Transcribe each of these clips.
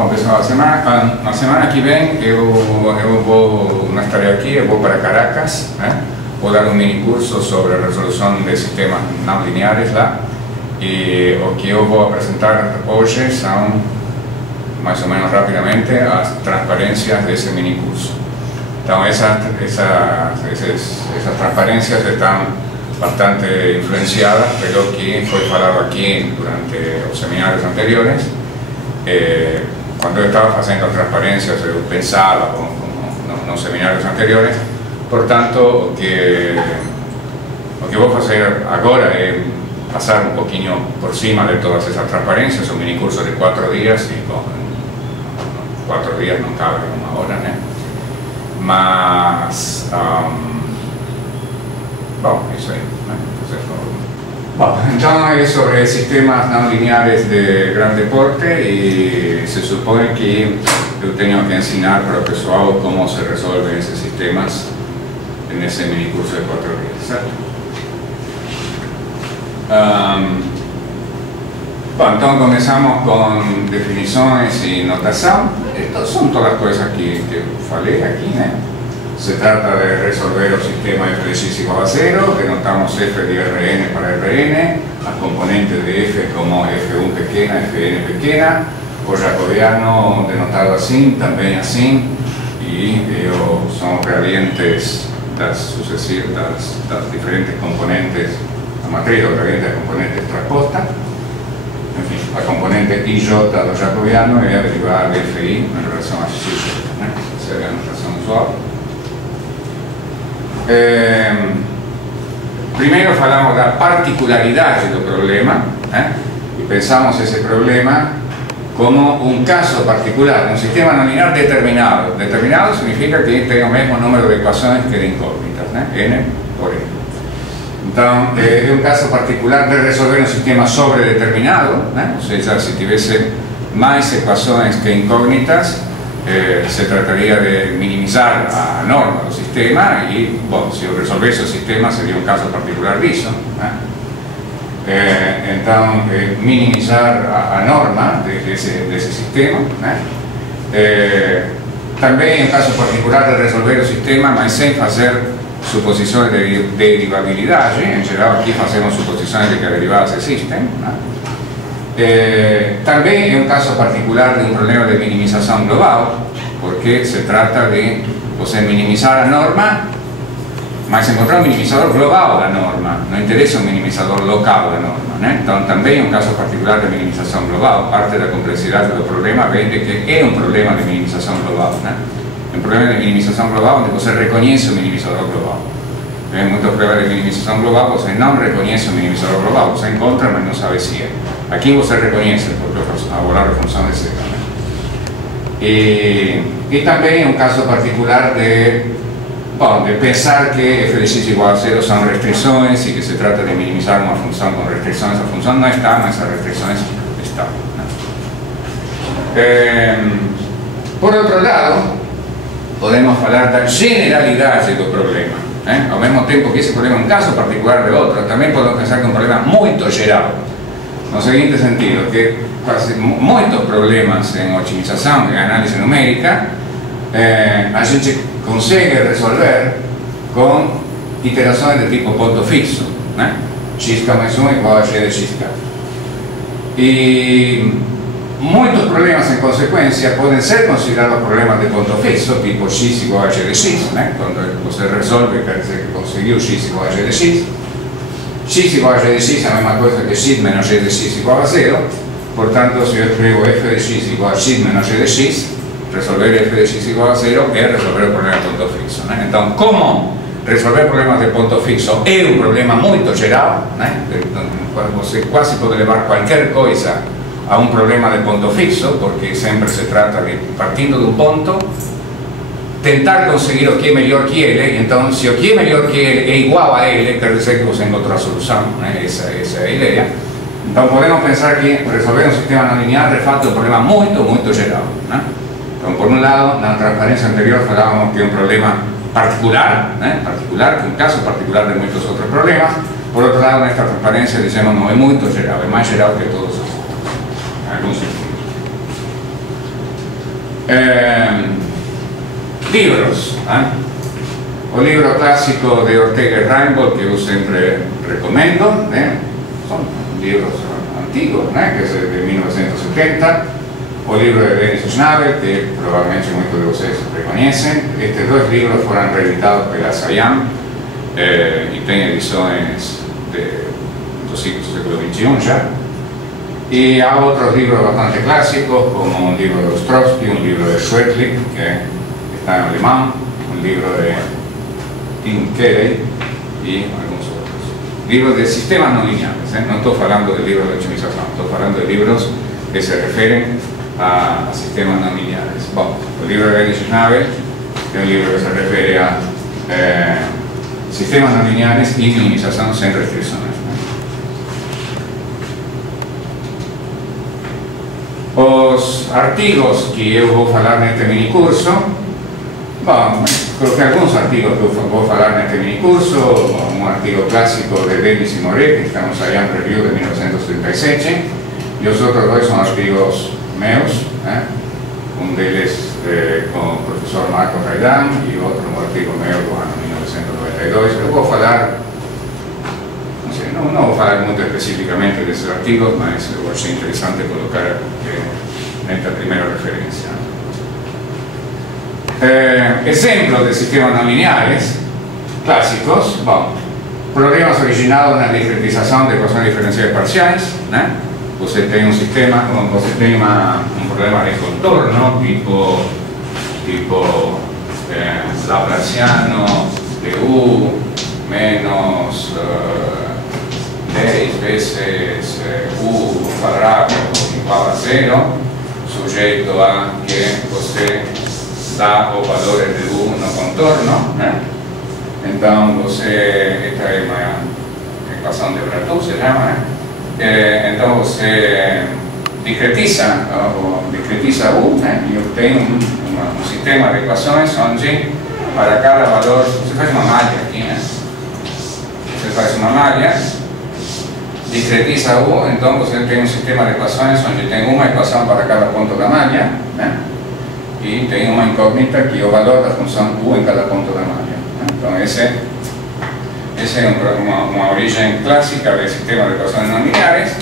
Bom, pessoal, na semana que vem eu não estarei aqui, eu vou para Caracas, né? Vou dar um mini curso sobre a resolução de sistemas não lineares lá, e o que eu vou apresentar hoje são, mais ou menos rapidamente, as transparências desse mini curso. Então essas transparências estão bastante influenciadas pelo que foi falado aqui durante os seminários anteriores. Quando eu estava fazendo transparências, eu pensava nos seminários anteriores. Portanto, o que vou fazer agora é passar um pouquinho por cima de todas essas transparências, um mini curso de 4 dias, e bom, 4 dias não cabe uma hora, né? Mas, bom, isso aí, né? Bom, então é sobre sistemas não lineares de grande porte, e se supõe que eu tenho que ensinar para o pessoal como se resolvem esses sistemas nesse mini curso de 4 dias, certo? Bom, então começamos com definições e notação. Estas são todas as coisas que eu falei aqui, né? Se trata de resolver o sistema f de x igual a 0, denotamos f de Rn para Rn, as componentes de f como f1 pequena, fn pequena, o jacobiano denotado assim, também assim, e são gradientes das diferentes componentes, a matriz do gradiente das componentes transposta. Enfim, a componente IJ do jacobiano é a derivada de FI em relação a x, né? Essa é a notação usual. Primeiro falamos da particularidade do problema, né? E pensamos esse problema como um caso particular, um sistema não linear determinado. Determinado significa que tem o mesmo número de equações que de incógnitas, né? N por N. Então, é um caso particular de resolver um sistema sobredeterminado, né? Ou seja, se tivesse mais equações que incógnitas, se trataria de minimizar a norma do sistema e, bom, se eu resolvesse o sistema seria um caso particular disso, né? Então, minimizar a norma desse sistema, né? Também é um caso particular de resolver o sistema, mas sem fazer suposições de derivabilidade. Em geral, aqui fazemos suposições de que as derivadas existem, né? Também é um caso particular de um problema de minimização global, porque se trata de você minimizar a norma, mas encontrar um minimizador global da norma, não interessa um minimizador local da norma, né? Então também é um caso particular de minimização global. Parte da complexidade do problema vem de que é um problema de minimização global, né? É um problema de minimização global onde você reconhece o minimizador global. Em muitos problemas de minimização global você não reconhece o minimizador global, você encontra, mas não sabe se é. Aqui você reconhece, porque abordar a função de zeta, né? E também é um caso particular de pensar que f de x igual a 0 são restrições e que se trata de minimizar uma função com restrições. A função não está, mas as restrições estão, né? Por outro lado, podemos falar da generalidade do problema, né? Ao mesmo tempo que esse problema é um caso particular de outro, também podemos pensar que é um problema muito geral, no seguinte sentido, que quase muitos problemas em otimização e análise numérica a gente consegue resolver com iterações de tipo ponto fixo, né? X mais 1 igual a g de x. E muitos problemas, em consequência, podem ser considerados problemas de ponto fixo, tipo x igual a g de x, né? Quando você resolve, quer dizer que conseguiu x igual a g de x. X igual a g de x é a mesma coisa que x menos g de x igual a 0. Portanto, se eu escrevo f de x igual a x menos g de x, resolver f de x igual a 0 é resolver o problema de ponto fixo, né? Então, como resolver problemas de ponto fixo é um problema muito geral, né? Você quase pode levar qualquer coisa a um problema de ponto fixo, porque sempre se trata de, partindo de um ponto, tentar conseguir o que é melhor que ele. Então, se o que é melhor que ele é igual a ele, quer dizer que você encontrou a solução, né? Essa é a ideia. Então, podemos pensar que resolver um sistema não linear, de fato, é um problema muito, muito geral, né? Então, por um lado, na transparência anterior falávamos que é um problema particular, né? Particular, que é um caso particular de muitos outros problemas. Por outro lado, nesta transparência dizemos não é muito geral, é mais geral que todos os alguns sentidos. Libros. O libro clásico de Ortega y Rimbaud que yo siempre recomiendo, son libros antiguos, que es de 1970, o libro de Denis Schnabel, que probablemente muchos de ustedes reconocen. Estos dos libros fueron reeditados por la SAIAM y tienen ediciones del siglo XXI ya. Y hay otros libros bastante clásicos, como un libro de Ostrowski, un libro de Schwedlich, que está en alemán, un libro de Tim Carey y algunos otros. Libros de sistemas no lineales, no estoy hablando de libros de optimización, estoy hablando de libros que se refieren a sistemas no lineales. Bueno, el libro de Denis Schnabel es un libro que se refiere a sistemas no lineales y minimización sin restricciones. Los artigos que yo voy a hablar en este minicurso, bueno, creo que algunos artigos que voy a hablar en este minicurso, un artículo clásico de Denis y Moret, que estamos allá en Review de 1937, y los otros dos son artículos meus, un de ellos con el profesor Marco Raidán y otro un artículo meu do ano 1992. Eu vou falar, no voy a hablar muy específicamente de esos artículos, pero me parece interesante colocar en esta primera referencia. Ejemplos de sistemas no lineales clásicos, problemas originados en la discretización de ecuaciones diferenciales parciales. Usted tiene un sistema, usted tiene un problema de contorno tipo laplaciano de u menos 10 veces u cuadrado igual a 0, sujeto a que usted da los valores de u no contorno. Entonces, esta es una ecuación de Bernoulli, se llama. Entonces, discretiza u y obtiene un sistema de ecuaciones donde para cada valor, se hace una malla aquí, se hace una malla, discretiza u, entonces tiene un sistema de ecuaciones donde tengo una ecuación para cada punto de la malla y tengo una incógnita que el valor de la función u en cada punto de la malla. Entonces, esa es una origen clásica del sistema de ecuaciones no lineares.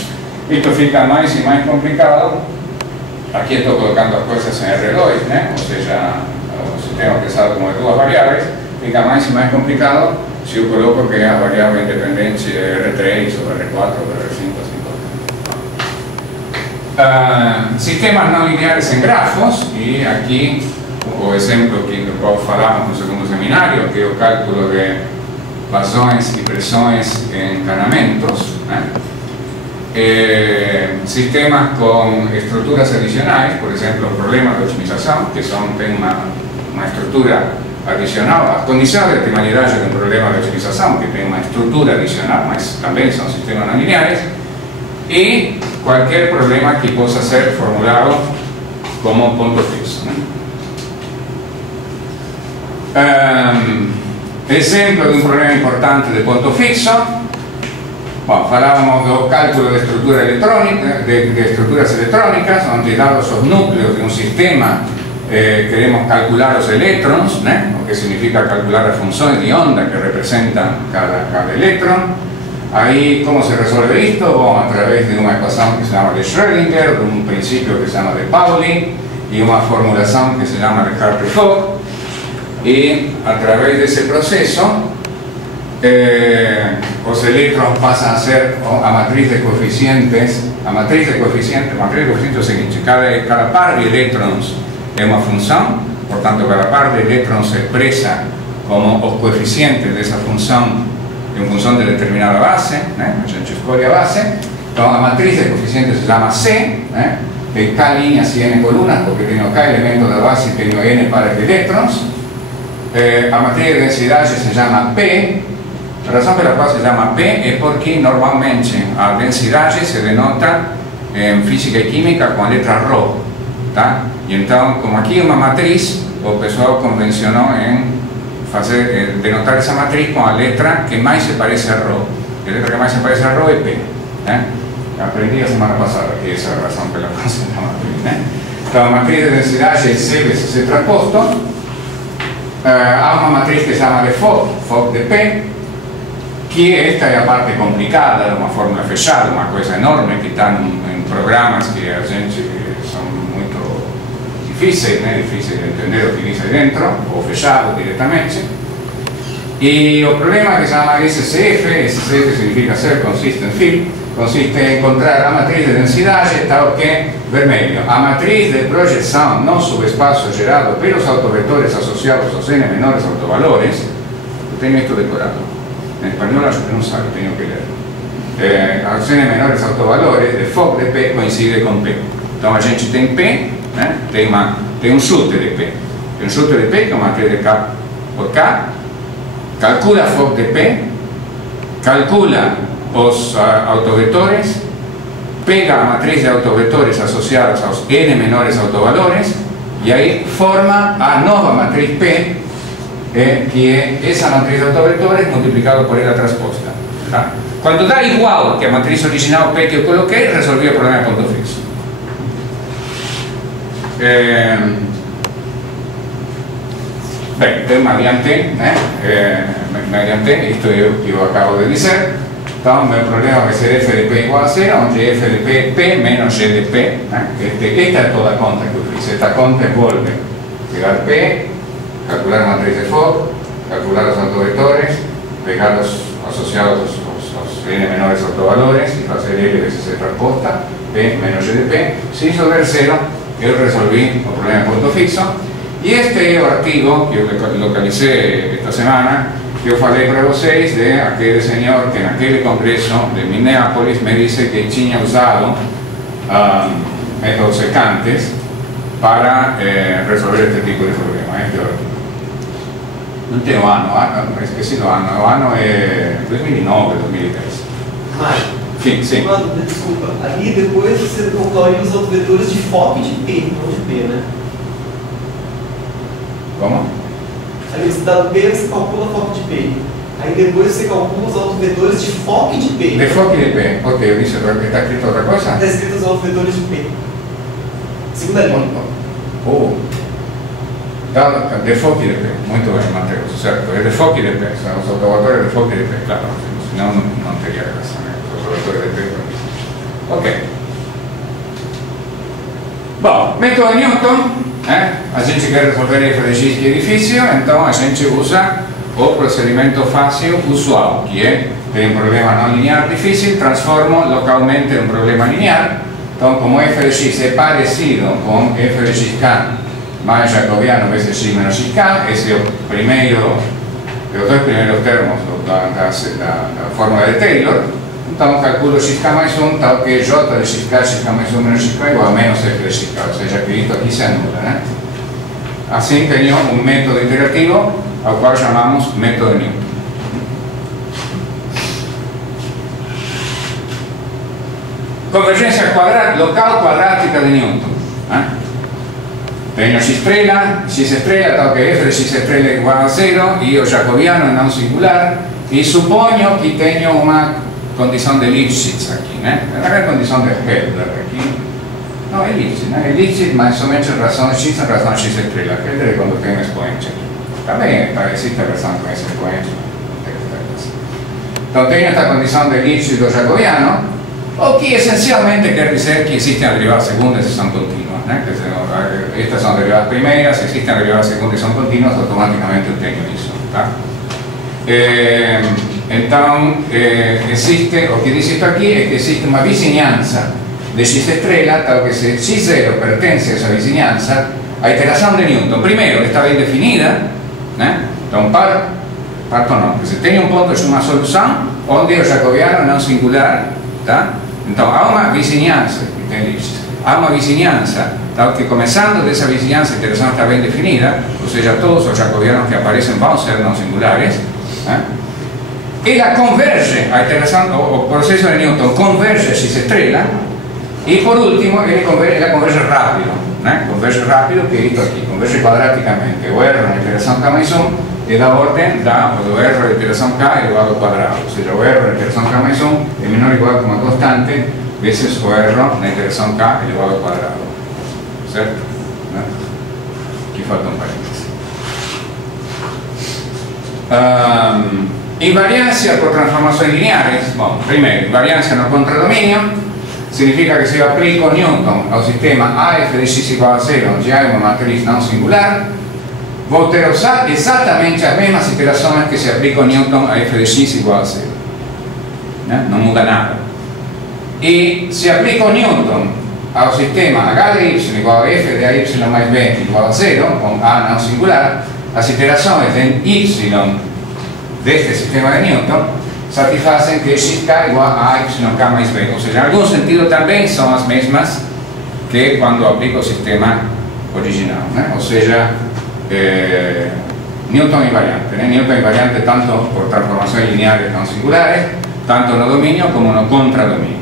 Esto fica más y más complicado. Aquí estoy colocando las cosas en R2, o sea, el sistema que sale como de dos variables, fica más y más complicado si yo coloco que la variable independencia de R3 o R4 o R5 sistemas no lineares en grafos, y aquí o ejemplo que falamos en el segundo seminario, que es el cálculo de basones y presiones en encanamentos. Sistemas con estructuras adicionales, por ejemplo, problemas de optimización, que tienen una estructura adicional, las condiciones de optimalidad de un problema de optimización, que tiene una estructura adicional, pero también son sistemas no lineares, y cualquier problema que pueda ser formulado como punto fijo. Ejemplo de un problema importante de punto fijo. Bueno, hablábamos de los cálculos de estructura electrónica, de estructuras electrónicas, donde dados los núcleos de un sistema queremos calcular los electrones, lo que significa calcular las funciones de onda que representan cada electrón. Ahí, ¿cómo se resuelve esto? Bueno, a través de una ecuación que se llama de Schrödinger, de un principio que se llama de Pauli y una formulación que se llama de Hartree-Fock. Y a través de ese proceso los electrones pasan a ser a matriz de coeficientes. Matriz de coeficientes es lo siguiente: cada par de electrones es una función, por tanto cada par de electrones se expresa como los coeficientes de esa función en función de determinada base, la gente escoge a base. Entonces la matriz de coeficientes se llama C, de K líneas y N columnas, porque tengo K elementos de la base y tengo N pares de electrones. La matriz de densidad se llama P. La razón por la cual se llama P es porque normalmente la densidad se denota en física y química con la letra ρ. Y entonces, como aquí es una matriz, el pessoal convencionó en denotar esa matriz con la letra que más se parece a ρ. La letra que más se parece a ρ es P. Aprendí la semana pasada que esa es la razón por la cual se llama P. la matriz de densidad es C veces C trasposto. Ha una matriz que se llama de Fock de P, que esta es la parte complicada, es una fórmula fechada, una cosa enorme que están en programas que a gente son muy difíciles, difíciles de entender o que dice ahí dentro, o fechados directamente. Y el problema que se llama SCF significa Self Consistent Field, consiste en encontrar la matriz de densidad tal que, vermelho, a matriz de projeção no subespacio gerado pelos autovectores asociados aos n menores autovalores. Eu tenho esto decorado, en español acho que no sabe, tengo que leer. Aos n menores autovalores de Fock de P coincide com P. Então a gente tem P, tem um chute de P. Tem um chute de P que é uma matriz de K por K, calcula Fock de P, calcula os autovectores, pega a matriz de autovectores asociados aos n menores autovalores e aí forma a nova matriz P, que é essa matriz de autovectores multiplicado por ela transposta. Tá? Quando dá igual que a matriz original P que eu coloquei, resolvi o problema de ponto fixo. Bem, eu me adiantei, me adiantei, isto eu acabo de dizer. Então, meu problema vai ser f de p igual a 0, onde f de p é p menos g de p. Esta é toda a conta que eu fiz. Esta conta envolve pegar p, calcular a matriz de Fock, calcular os autovectores, pegar os associados aos n menores autovalores e fazer L vezes C transposta, p menos g de p. Se isso der 0, eu resolvi o problema de ponto fixo. E este é o artigo que eu localicei esta semana, que eu falei para vocês de aquele senhor que naquele congresso de Minneapolis me disse que tinha usado métodos secantes para resolver este tipo de problema. Não tem o ano, esqueci do ano, o ano é 2009, 2010. Mário, sim. Mano, desculpa, ali depois você calcularia os autovetores de Fock e de P, não de P, né? Como? Ali você dá P, você calcula Fock de P. Aí depois você calcula os autovetores de Fock e de P. De Fock e de P, ok, eu disse que está escrito outra coisa? Está escrito os autovetores de P. Segunda linha. De Fock e de P, muito bem, Mateus, certo, é de Fock e de P, são os autovetores de Fock e de P, claro, senão não teria graça, os autovetores de P. Ok. Bom, método de Newton, a gente quer resolver f de x que é difícil, então a gente usa o procedimento fácil usual, que é, tem um problema não linear difícil, transformo localmente em um problema linear. Então, como f de x é parecido com f de xk mais jacobiano vezes x menos xk, esse é os dois primeiros termos da fórmula de Taylor. Então, calculo xk mais 1, tal que j de xk mais 1 menos xk igual a menos f de xk, ou seja, que isto aqui se anula. Assim, tenho um método iterativo ao qual chamamos método de Newton. Convergência local quadrática de Newton. Tenho x estrela, tal que f de x estrela é igual a 0, e o jacobiano é não singular, e suponho que tenho uma condição de Lipschitz aqui, é a condição de Helder aqui. Não, é Lipschitz, é Lipschitz mais ou menos em relação a x em relação a x estrela. Helder é quando tem um expoente aqui. Também existe a versão com esse expoente. Então tenho esta condição de Lipschitz do jacobiano, o que essencialmente quer dizer que existem derivadas segundas e são contínuas. Quer dizer, estas são derivadas primeiras, se existem derivadas segundas e são contínuas, automaticamente eu tenho isso. Então, existe, o que diz isto aqui é que existe uma vizinhança de x estrela, tal que se x0 pertence a essa vizinhança, a iteração de Newton, primeiro, está bem definida, então parto não, se tem um ponto de uma solução, onde o jacobiano é não singular, então há uma vizinhança, há uma vizinhança, tal que começando dessa vizinhança, a iteração está bem definida, ou seja, todos os jacobianos que aparecem vão ser não singulares, ela converge, a iteração, o processo de Newton converge a x estrela, e por último, ela converge rápido, converge rápido, que é isto aqui, converge quadraticamente. O erro na iteração k mais 1 é da ordem do erro da iteração k elevado ao quadrado, ou seja, o erro na iteração k mais 1 é menor ou igual que uma constante vezes o erro na iteração k elevado ao quadrado. certo? Aqui falta um parênteses. Invariância por transformações lineares. Bom, primeiro, invariância no contradominio significa que se eu aplico Newton ao sistema AF de x igual a 0, onde A é uma matriz não singular, vou ter exatamente as mesmas iterações que se aplica Newton a f de x igual a 0. Não muda nada. E se aplico Newton ao sistema h de y igual a f de ay mais b igual a 0, com A não singular, as iterações em y deste sistema de Newton satisfazem que xk igual a yk mais b, ou seja, em algum sentido também são as mesmas que quando aplico o sistema original, ou seja, Newton invariante, Newton invariante tanto por transformações lineares não singulares, tanto no domínio como no contradomínio.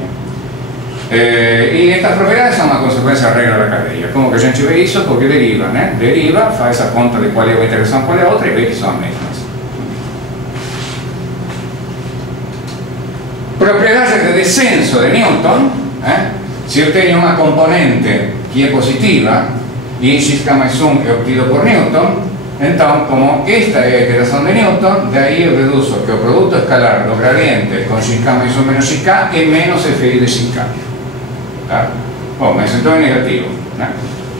E estas propriedades são uma consequência da regra da cadeia. Como que a gente vê isso? Porque deriva, deriva, faz a conta de qual é uma interação, qual é a outra e vê que são as mesmas. Propriedade de descenso de Newton, se eu tenho uma componente que é positiva e xk mais 1 é obtido por Newton, então, como esta é a iteração de Newton, daí eu deduzo que o produto escalar do gradiente com xk mais 1 menos xk é menos fi de xk. Tá? Bom, mas então é negativo.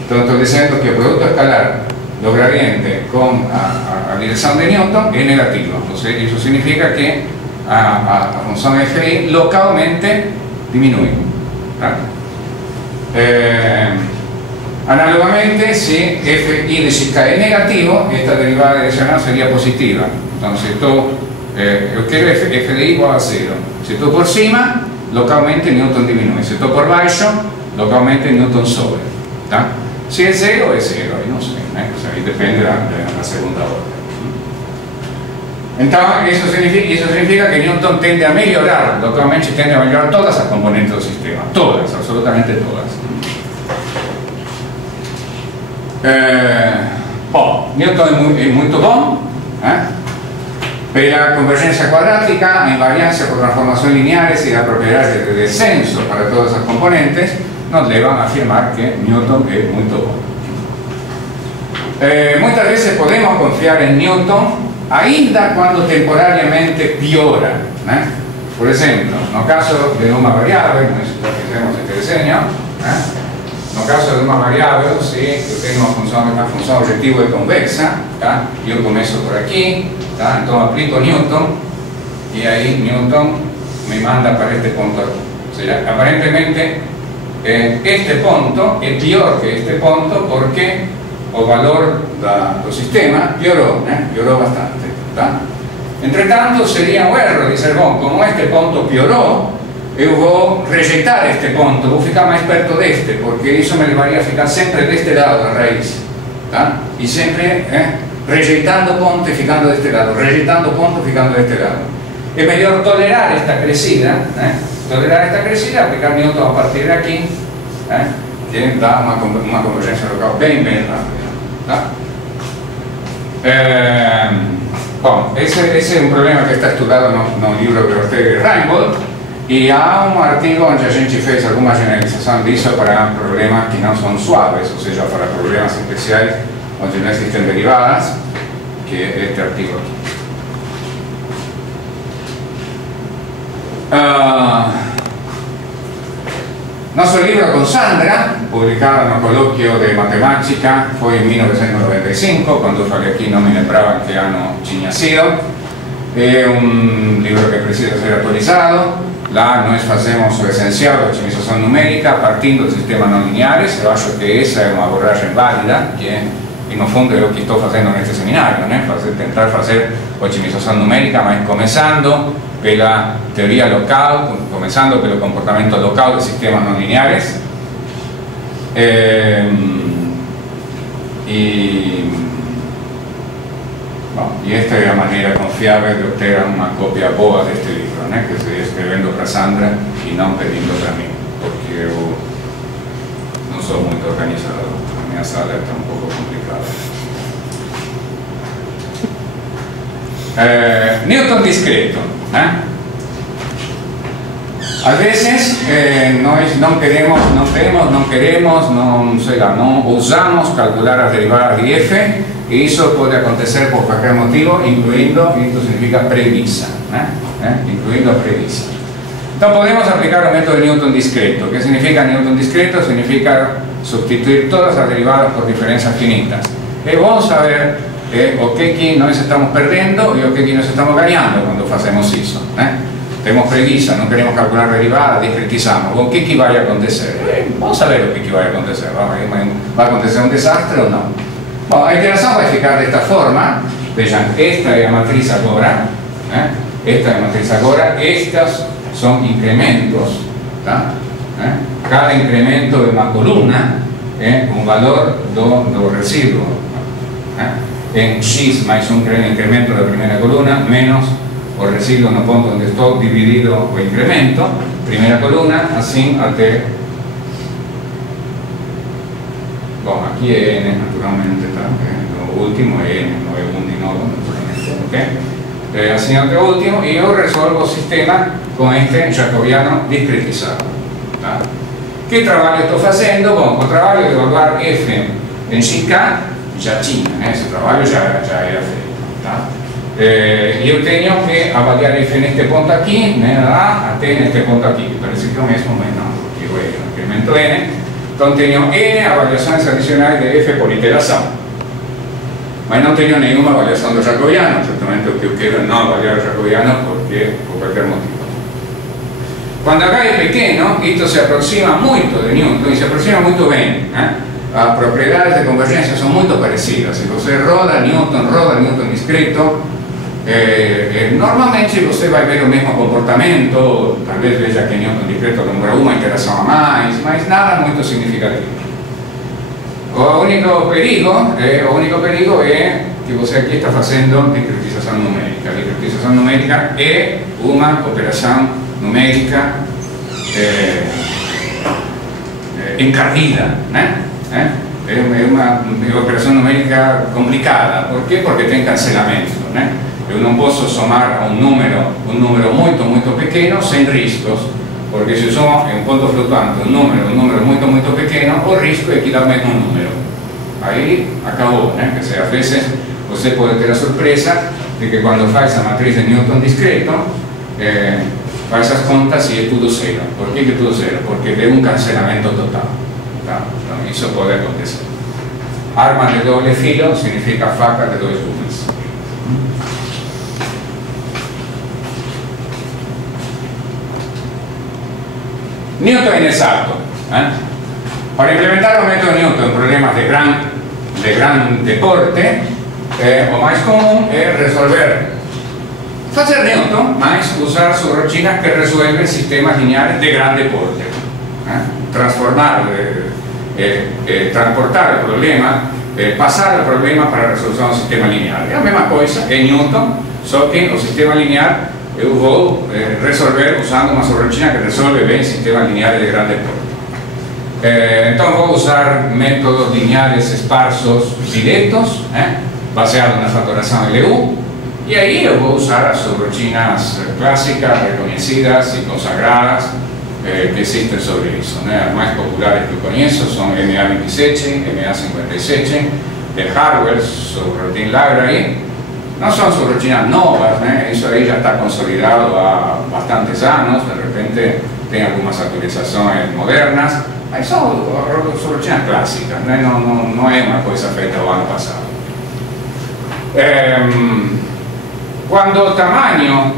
Então estou dizendo que o produto escalar do gradiente com a direção de Newton é negativo. Ou seja, isso significa que a função fi localmente diminui. Tá? Analogamente, se fi de xk é negativo, esta derivada direcional seria positiva. Então, se eu quero f de i igual a 0. Se estou por cima, localmente Newton diminui. Se estou por baixo, localmente Newton sobe. Tá? Se é 0, é 0. Aí não sei, aí depende da segunda ordem. Então, isso significa que Newton tende a melhorar, localmente tende a melhorar todas as componentes do sistema. Todas, absolutamente todas. Bom, Newton é muito bom. Pela convergência quadrática, a invariância por transformações lineares e a propriedade de descenso para todas as componentes nos levam a afirmar que Newton é muito bom. Muitas vezes podemos confiar em Newton ainda quando temporariamente piora. Por exemplo, no caso de uma variável, nós já fizemos este desenho, no caso de uma variável, se eu tenho uma função objetivo e convexa, tá? Eu começo por aqui, tá? Então aplico Newton e aí Newton me manda para este ponto aqui. Ou seja, aparentemente este ponto é pior que este ponto porque o valor do sistema piorou, piorou bastante. Tá? Entretanto, seria um erro dizer, bom, como este ponto piorou, eu vou rejeitar este ponto, vou ficar mais perto deste, porque isso me levaria a ficar sempre deste lado da raiz. Tá? E sempre rejeitando o ponto e ficando deste lado, rejeitando o ponto e ficando deste lado. É melhor tolerar esta crescida, aplicar Newton a partir de aqui, que dá uma convergência local bem rápida. Tá? Bom, esse é um problema que está estudado no livro de Ortega e Reinbold, e há um artigo onde a gente fez alguma generalização disso para problemas que não são suaves, ou seja, para problemas especiais onde não existem derivadas, que é este artigo aqui. Nosso livro com Sandra, publicado no colóquio de matemática, foi em 1995, quando eu falei aqui não me lembrava que ano tinha sido. É um livro que precisa ser atualizado. Lá nós fazemos o essencial da otimização numérica partindo de sistemas não lineares. Eu acho que essa é uma abordagem válida, e no fundo é o que estou fazendo neste seminário, tentar fazer otimização numérica, mas começando pela teoria local, começando pelo comportamento local de sistemas não lineares. E esta é a maneira confiável de obter uma cópia boa deste livro, que se escrevendo para Sandra e não pedindo para mim, porque eu não sou muito organizado, a minha sala está um pouco complicada. Newton discreto. Às vezes nós não queremos, não usamos calcular as derivadas de f, e isso pode acontecer por qualquer motivo, incluindo, isto significa premissa, né? Incluindo a premissa. Então podemos aplicar o método de Newton discreto. O que significa Newton discreto? Significa substituir todas as derivadas por diferenças finitas. E vamos saber o que nós estamos perdendo e o que nós estamos ganhando quando fazemos isso, né? Temos preguiça, não queremos calcular derivada, discretizamos. O que vai acontecer? Vamos saber o que vai acontecer. Vai acontecer um desastre ou não? Bom, a interação vai ficar desta forma. Vejam, esta é a matriz agora, né? Esta é a matriz agora. Estas são incrementos, tá? Cada incremento é uma coluna, um valor do resíduo, em x mais um incremento da primeira coluna, menos o resíduo no ponto onde estou, dividido o incremento, primeira coluna, assim até... Bom, aqui é n, naturalmente, tá? O último é n, não é 1 de novo, naturalmente, ok? Assim até o último, e eu resolvo o sistema com este jacobiano discretizado, tá? Que trabalho estou fazendo? Bom, o trabalho de evaluar f em xk já tinha, né? Esse trabalho já era feito, tá? Eu tenho que avaliar f neste ponto aqui, né, lá, até neste ponto aqui, que parece que é o mesmo, mas não, porque eu incremento n. Então tenho n avaliações adicionais de f por iteração. Mas não tenho nenhuma avaliação do jacobiano, certamente o que eu quero é não avaliar o jacobiano porque, por qualquer motivo. Quando h é pequeno, isto se aproxima muito de Newton e se aproxima muito bem, né? As propriedades de convergência são muito parecidas. Se você roda Newton discreto, normalmente você vai ver o mesmo comportamento, talvez veja que Newton discreto demora uma interação a mais, mas nada muito significativo. O único perigo é que você aqui está fazendo discretização numérica. A discretização numérica é uma operação numérica encardida, né? É uma operação numérica complicada. Por quê? Porque tem cancelamento, né? Eu não posso somar um número muito pequeno sem riscos, porque se somo em um ponto flutuante um número muito pequeno, o risco é que dá o mesmo número. Aí acabou, né? Quer dizer, às vezes você pode ter a surpresa de que quando faz a matriz de Newton discreto, faz as contas e é tudo zero. Por que é tudo zero? Porque deu um cancelamento total, tá? Então isso pode acontecer. Arma de doble filo significa faca de dois gumes. Newton é inexato. Para implementar o método Newton em problemas de grande porte, o mais comum é fazer Newton, mas usar subrotinas que resolvem sistemas lineares de grande porte. Transportar o problema, passar o problema para a resolução do sistema linear. É a mesma coisa, é Newton, só que o sistema linear eu vou resolver usando uma subrotina que resolve bem sistemas lineares de grande porte. Então vou usar métodos lineares esparsos diretos, baseados na fatoração LU, e aí eu vou usar as subrotinas clássicas, reconhecidas e consagradas que existem sobre isso. As mais populares que eu conheço são MA27, MA57, de Harwell, Subroutine Library. Não são subrotinas novas, isso aí já está consolidado há bastantes anos, de repente tem algumas atualizações modernas, mas são subrotinas clássicas, não é uma coisa feita o ano passado. Quando o tamanho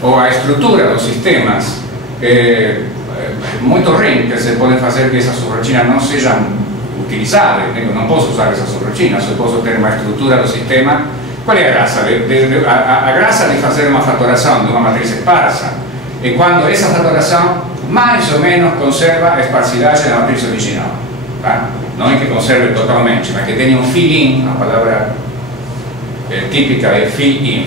ou a estrutura dos sistemas é muito ruim, que se podem fazer que essas subrotinas não sejam utilizáveis, eu não posso usar essas subrotinas, eu posso ter uma estrutura do sistema. Qual é a graça? A graça de fazer uma fatoração de uma matriz esparsa é quando essa fatoração mais ou menos conserva a esparsidade da matriz original, tá? Não é que conserve totalmente, mas que tenha um fill-in. A palavra típica é fill-in,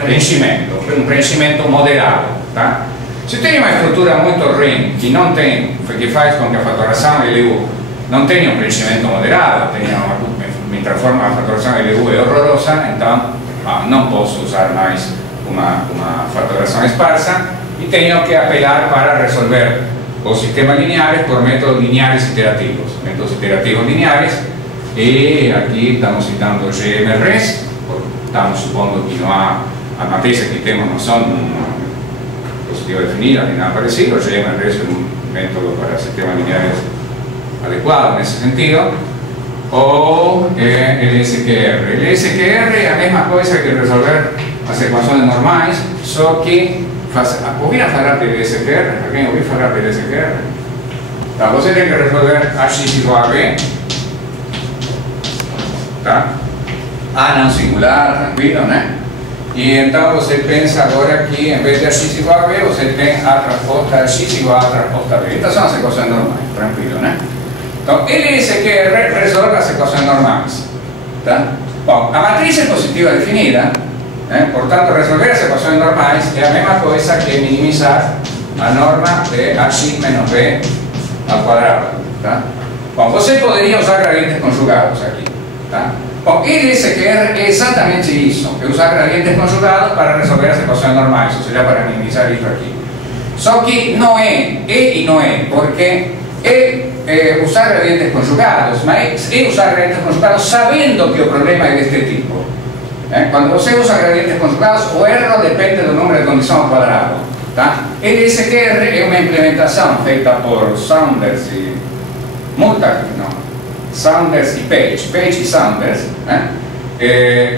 preenchimento, um preenchimento moderado, tá? Se tem uma estrutura muito ruim que não tem, que faz com que a fatoração LU não tenha um preenchimento moderado, a fatoração LU é horrorosa, então não posso usar mais uma fatoração esparsa e tenho que apelar para resolver os sistemas lineares por métodos lineares iterativos. Métodos iterativos lineares, e aqui estamos citando o GMRS, estamos supondo que não há, as matrizes que temos não são positiva definida nem nada parecido. O GMRS é um método para sistemas lineares adequado nesse sentido. Ou LSQR. LSQR é a mesma coisa que resolver as equações normais, só que ouviram falar de LSQR? Alguém ouviu falar de LSQR? Tá, você tem que resolver AX igual a B, tá? A não singular, tranquilo, né? E então você pensa agora que em vez de AX igual a B, você tem A transposta AX igual a transposta B. Estas são as equações normais, tranquilo, né? Então, LSQR resolve as equações normais. Tá? Bom, a matriz é positiva definida, portanto, resolver as equações normais é a mesma coisa que minimizar a norma de AX menos B ao quadrado. Tá? Bom, você poderia usar gradientes conjugados aqui. Tá? Bom, LSQR é exatamente isso, é usar gradientes conjugados para resolver as equações normais, ou seja, para minimizar isso aqui. Só que não é e não é, porque usar gradientes conjugados, mas é usar gradientes conjugados sabendo que o problema é deste tipo. Quando você usa gradientes conjugados, o erro depende do número de condição ao quadrado. Tá? LSQR é uma implementação feita por Saunders e Saunders e Page e Saunders,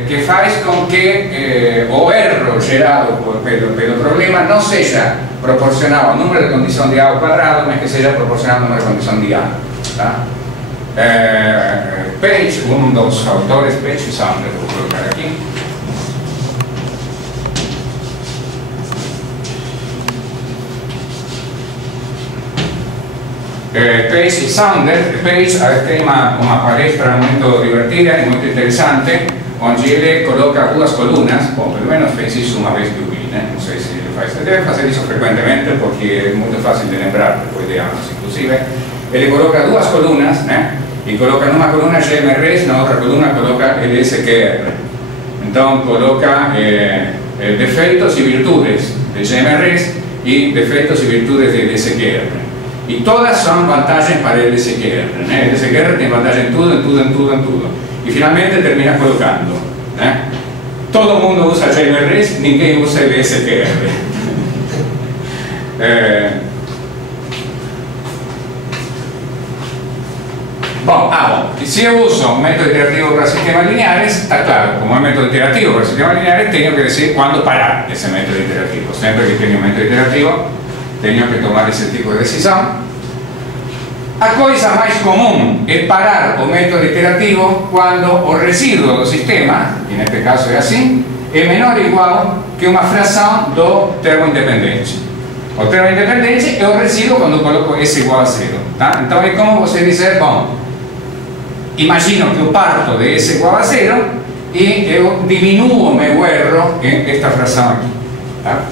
que faz com que o erro gerado pelo problema não seja proporcional ao número de condição de A ao quadrado, mas que seja proporcional ao número de condição de A. Tá? Page, um dos autores, Page e Saunders, vou colocar aqui. Page e Saunders. Page tem uma palestra muito divertida e muito interessante, onde ele coloca duas colunas, bom, pelo menos fez isso uma vez que eu vi, né? Não sei se ele faz, deve fazer isso frequentemente porque é muito fácil de lembrar, depois de anos inclusive. Ele coloca duas colunas, né? E coloca numa coluna GMRS, na outra coluna coloca LSQR. Então coloca defeitos e virtudes de GMRS e defeitos e virtudes de LSQR. E todas são vantagens para LSQR, né? LSQR tem vantagem em tudo, em tudo, em tudo, em tudo. E finalmente termina colocando, né? Todo mundo usa GMRS, ninguém usa LSQR. Bom, e se eu uso um método iterativo para sistemas lineares, está claro, como é método iterativo para sistemas lineares, tenho que decidir quando parar esse método iterativo. Sempre que tenho um método iterativo, tenho que tomar esse tipo de decisão. A coisa mais comum é parar o método iterativo quando o resíduo do sistema, que neste caso é assim, é menor ou igual que uma fração do termo independente. O termo independente é o resíduo quando eu coloco S igual a zero. Tá? Então é como você dizer, bom, imagino que eu parto de S igual a zero e eu diminuo o meu erro em esta fração aqui. Tá?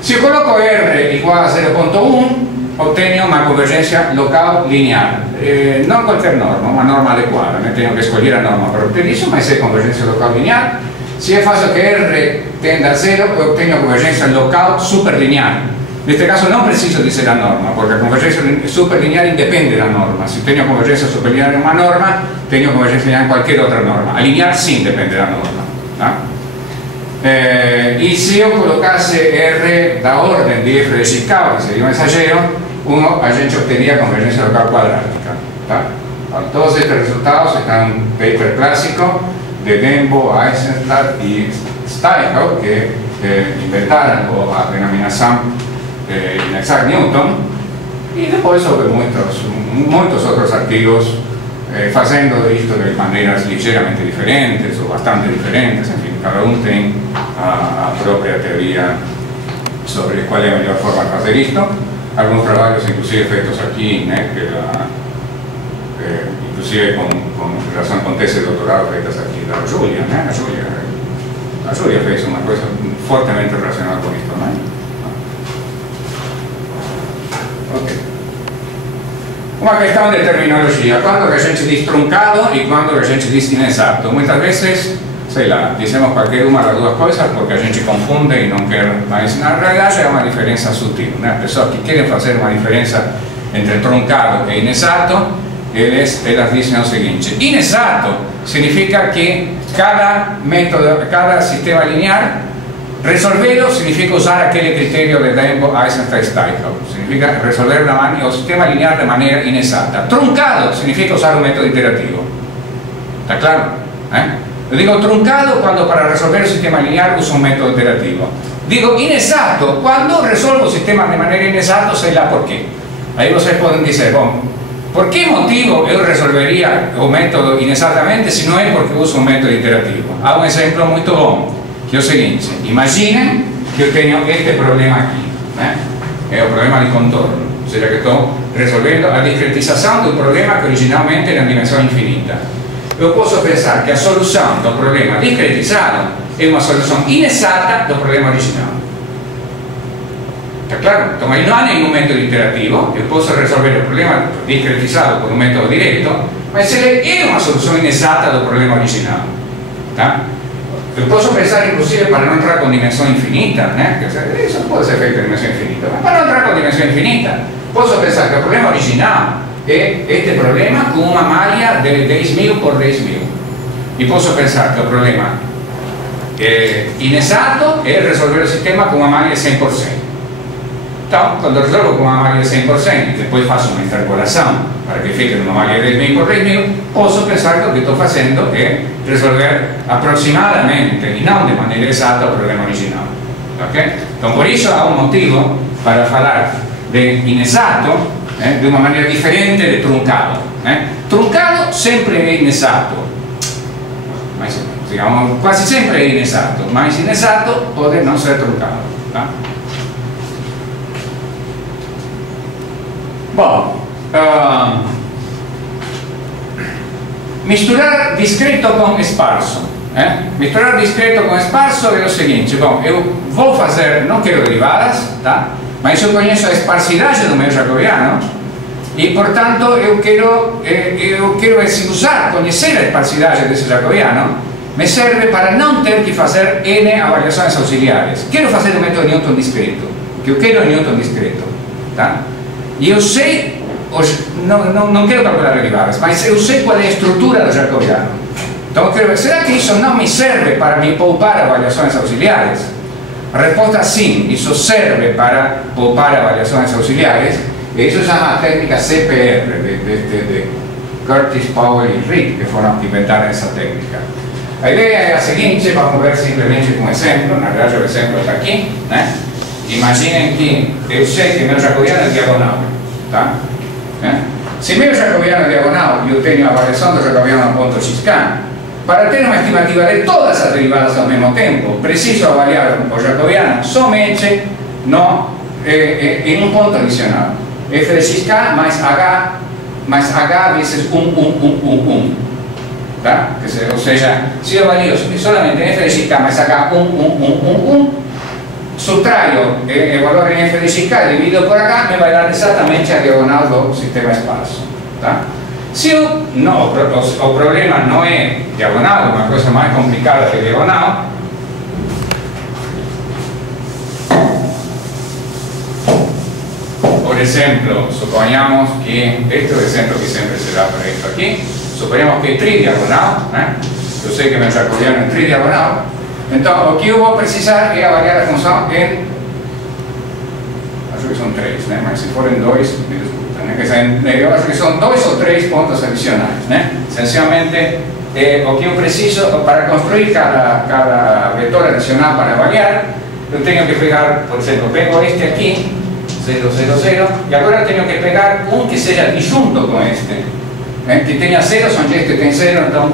Se eu coloco R igual a 0.1, obtenho uma convergência local linear. Não qualquer norma, uma norma adequada. Tenho que escolher a norma para obter isso, mas é convergência local linear. Se eu faço que R tenda a 0, eu obtenho convergência local superlinear. Neste caso não preciso dizer a norma, porque a convergência superlinear independe da norma. Se tenho convergência superlinear em uma norma, tenho convergência linear em qualquer outra norma. A linear sim depende da norma. Tá? E se eu colocasse R da ordem de f de Chicago, que seria um exagero, a gente obteria a convergência local quadrática. Tá? Todos estes resultados estão em um paper clássico de Dembo, Eisenstadt e Steinhoff, que inventaram a denominação de Isaac Newton, e depois houve muitos outros artigos fazendo isto de maneiras ligeiramente diferentes ou bastante diferentes. Enfim, cada um tem a própria teoria sobre qual é a melhor forma de fazer isto. Alguns trabalhos, inclusive, feitos aqui, né, inclusive com relação com tese de doutorado feitas aqui da Júlia, né? A Júlia fez uma coisa fortemente relacionada com isto, né? Ok. Uma questão de terminologia. Quando a gente diz truncado e quando a gente diz inexato. Muitas vezes sei lá, dizemos qualquer uma das duas coisas porque a gente confunde e não quer, mas na realidade é uma diferença sutil, né? Pessoas que querem fazer uma diferença entre truncado e inexato, elas dizem o seguinte: inexato significa que cada método, cada sistema linear, resolverlo significa usar aquele critério de Denbo-Eisenstein-Steinhaus, significa resolver o sistema linear de maneira inexata. Truncado significa usar um método iterativo. ¿Está claro? Yo digo truncado cuando para resolver el sistema lineal uso un método iterativo. Digo inexato cuando resuelvo sistemas de manera inexata, sei lá por qué. Aí vocês podem dizer, bom, por que motivo eu resolveria o método inexatamente se não é porque uso um método iterativo? Há um exemplo muito bom, que é o seguinte: imaginem que eu tenho este problema aqui, né? É o problema de contorno, ou seja, que estou resolvendo a discretização de um problema que originalmente era em dimensão infinita. Eu posso pensar que a solução do problema discretizado é uma solução inexata do problema original. Está claro? Então aí não há nenhum método iterativo. Eu posso resolver o problema discretizado por um método direto, mas ele é uma solução inexata do problema original. Tá? Eu posso pensar, inclusive, para não entrar com dimensão infinita, né? Isso pode ser feito em dimensão infinita, mas para não entrar com dimensão infinita, posso pensar que o problema original é este problema com uma malha de 10.000 por 10.000. E posso pensar que o problema inexato é resolver o sistema com uma malha de 100%. Então, quando resolvo com uma malha de 100% e depois faço uma interpolação para que fique numa malha de 10.000 por 10.000, posso pensar que o que estou fazendo é resolver aproximadamente e não de maneira exata o problema original. Okay? Então, por isso há um motivo para falar de inexato de uma maneira diferente de truncado. Truncado sempre é inexato, mas, digamos, quase sempre é inexato, mas inexato pode não ser truncado. Tá? Bom, misturar discreto com esparso. Misturar discreto com esparso é o seguinte: bom, eu vou fazer, não quero derivadas, tá? Mas eu conheço a esparsidade do meio jacobiano e, portanto, eu quero usar, conhecer a esparsidade desse jacobiano, me serve para não ter que fazer N avaliações auxiliares. Quero fazer o método Newton discreto, que eu quero Newton discreto, tá? E eu sei, não quero calcular derivadas, mas eu sei qual é a estrutura do jacobiano. Então, eu quero ver, será que isso não me serve para me poupar avaliações auxiliares? A resposta sim, isso serve para poupar avaliações auxiliares, e isso se chama a técnica CPR, de Curtis, Powell e Rick, que foram que inventaram essa técnica. A ideia é a seguinte, vamos ver simplesmente com um exemplo, na verdade o exemplo está aqui, né? Imaginem que eu sei que meu jacobiano é diagonal, tá? Se meu jacobiano é diagonal e eu tenho a avaliação do jacobiano no ponto xk, para ter uma estimativa de todas as derivadas ao mesmo tempo, preciso avaliar o jacobiano somente em um ponto adicional. F de xk mais h vezes 1. Tá? Ou seja, se eu avalio solamente em f de xk mais h 1, subtraio o valor em f de xk dividido por h, me vai dar exatamente a diagonal do sistema esparso. Tá? Se o problema não é diagonal, uma coisa mais complicada que diagonal, por exemplo, suponhamos que este é o exemplo que sempre se dá para isso aqui, suponhamos que é tridiagonal, né? Eu sei que meu jacobiano é tridiagonal, então o que eu vou precisar é avaliar a função em, acho que são 3, né? Mas se forem 2, me desculpa. Eu acho que são 2 ou 3 pontos adicionais, né? Essencialmente, o que eu preciso para construir cada vetor adicional para avaliar, eu tenho que pegar, por exemplo, pego este aqui, 0, 0, 0, e agora tenho que pegar um que seja disjunto com este, que tenha 0, onde este tem 0, então,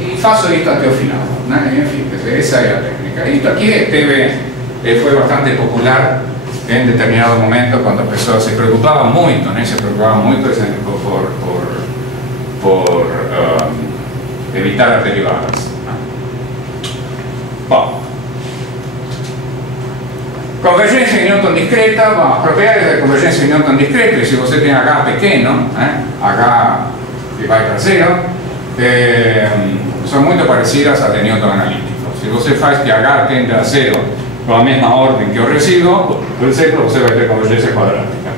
e faço isto até o final, né? Enfim, essa é a técnica. Isto aqui foi bastante popular em determinado momento, quando a pessoa se preocupava muito, né? Se preocupava muito por evitar as derivadas. Bom, convergência em Newton discreta, bom, as propriedades de convergência em Newton discreta, se você tem H pequeno, H que vai para 0, São muito parecidas às de Newton analítico. Se você faz que H tende a zero com a mesma ordem que o resíduo, por exemplo, você vai ter convergência quadrática.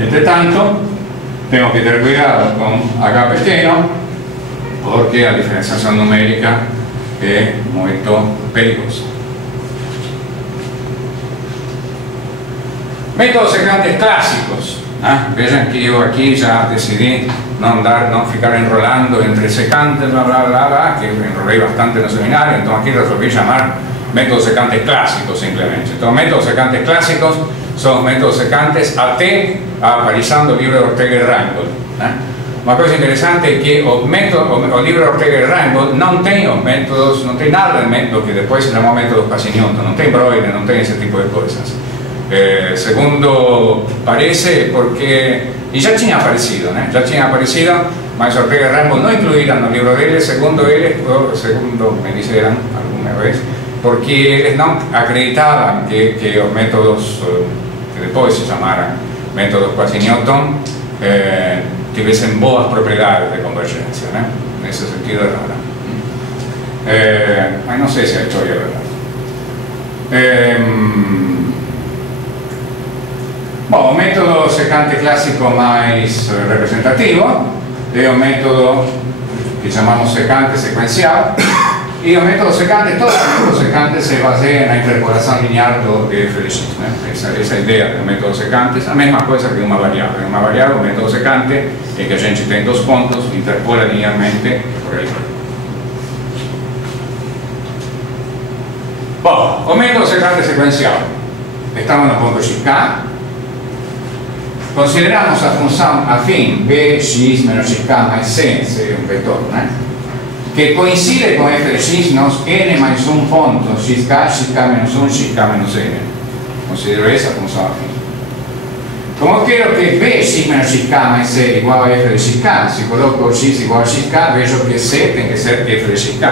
Entretanto, temos que ter cuidado com H pequeno, porque a diferenciação numérica é muito perigosa. Métodos secantes clássicos. Vejam que eu aqui já decidi não ficar enrolando entre secantes, blá blá blá blá, que enrolei bastante no seminário, então aqui resolvi chamar métodos secantes clássicos simplesmente. Então, métodos secantes clássicos são os métodos secantes até a aparição do livro de Ortega e Reingold. Uma coisa interessante é que o livro de Ortega e Reingold não tem os métodos, não tem nada de método que depois se chamou método Quasi-Newton, não tem Broyle, não tem esse tipo de coisas. Segundo parece, porque e já tinha aparecido, mas Ortega e Reingold não incluíram no livro dele, segundo me disseram alguma vez, porque eles não acreditavam que os métodos que depois se chamaram métodos Quasi-Newton tivessem boas propriedades de convergência, nesse sentido é raro. Mas não sei se a história é verdade. Bom, o método secante clássico mais representativo é o método que chamamos secante sequencial, e o método secante, todo o método secante se baseia na interpolação linear de f de x. Essa é a ideia do método secante, a mesma coisa que uma variável. Uma variável, o método secante é que a gente tem dois pontos, interpola linearmente por aí. Bom, o método secante sequencial. Estamos no ponto xk. Consideramos a função afim bx menos xk mais c, seria um vetor, que coincide com f de x nos n mais um ponto, xk, xk menos 1, xk menos n. Considero essa função afim. Como eu quero que bx menos xk mais c igual a f de xk, se coloco x igual a xk, vejo que c tem que ser f de xk.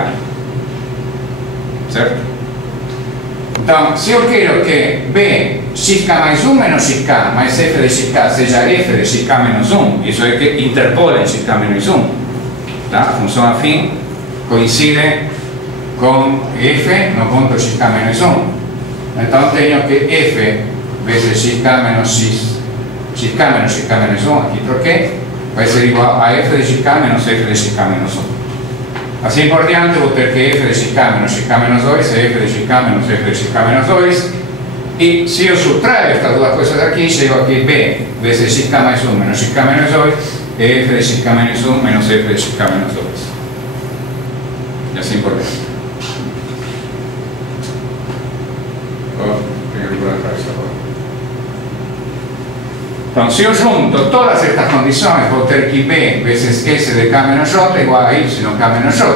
Certo? Então, se eu quero que b xk mais 1 menos xk mais f de xk seja f de xk menos 1, isso é que interpola em xk menos 1. A função afim coincide com f no ponto xk menos 1. Então, tenho que f vezes xk menos x, xk menos 1, aqui troquei, vai ser igual a f de xk menos f de xk menos 1. Assim por diante, vou ter que f de xk menos 2 é f de xk menos f de xk menos 2, e se eu subtraio estas duas coisas aqui, chego aqui b vezes xk mais 1 menos xk menos 2 é f de xk menos 1 menos f de xk menos 2. E assim por diante. Tenho que colocar isso agora. Então, se eu junto todas estas condições, vou ter que b vezes s de k menos j igual a y k menos j.